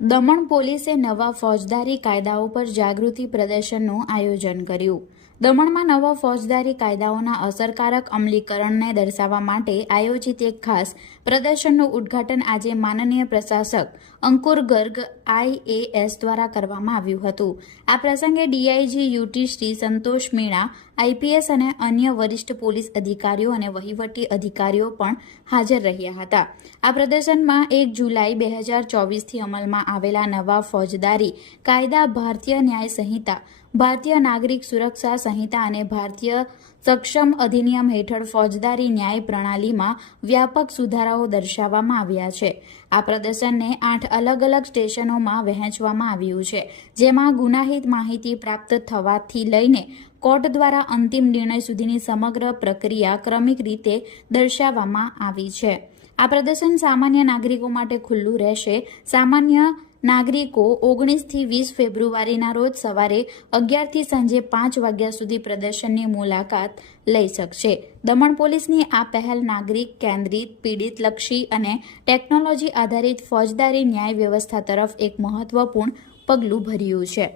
દમણ પોલીસે નવા ફોજદારી કાયદાઓ પર જાગૃતિ પ્રદર્શનનું આયોજન કર્યું. દમણમાં નવા ફોજદારી કાયદાઓના અસરકારક અમલીકરણને દર્શાવવા માટે આયોજિત એક ખાસ પ્રદર્શનનું ઉદ્ઘાટન આજે માનનીય પ્રશાસક અંકુર ગર્ગ IAS દ્વારા કરવામાં આવ્યું હતું. આ પ્રસંગે DIG UT શ્રી સંતોષ મીણા IPS અને અન્ય વરિષ્ઠ પોલીસ અધિકારીઓ અને વહીવટી અધિકારીઓ પણ હાજર રહ્યા હતા. આ પ્રદર્શનમાં 1 જુલાઈ 2024થી અમલમાં આવેલા નવા ફોજદારી કાયદા, ભારતીય ન્યાય સંહિતા, ભારતીય નાગરિક સુરક્ષા સંહિતા અને ભારતીય સક્ષમ અધિનિયમ હેઠળ ફોજદારી ન્યાય પ્રણાલીમાં વ્યાપક સુધારાઓ દર્શાવવામાં આવ્યા છે. આ પ્રદર્શનને 8 અલગ અલગ સ્ટેશનોમાં વહેંચવામાં આવ્યું છે, જેમાં ગુનાહિત માહિતી પ્રાપ્ત થવાથી લઈને કોર્ટ દ્વારા અંતિમ નિર્ણય સુધીની સમગ્ર પ્રક્રિયા ક્રમિક રીતે દર્શાવવામાં આવી છે. આ પ્રદર્શન સામાન્ય નાગરિકો માટે ખુલ્લું રહેશે. સામાન્ય નાગરિકો 19 થી 20 ફેબ્રુઆરીના રોજ સવારે 11 થી સાંજે 5 વાગ્યા સુધી પ્રદર્શનની મુલાકાત લઈ શકશે. દમણ પોલીસની આ પહેલ નાગરિક કેન્દ્રિત, પીડિતલક્ષી અને ટેકનોલોજી આધારિત ફોજદારી ન્યાય વ્યવસ્થા તરફ એક મહત્વપૂર્ણ પગલું ભર્યું છે.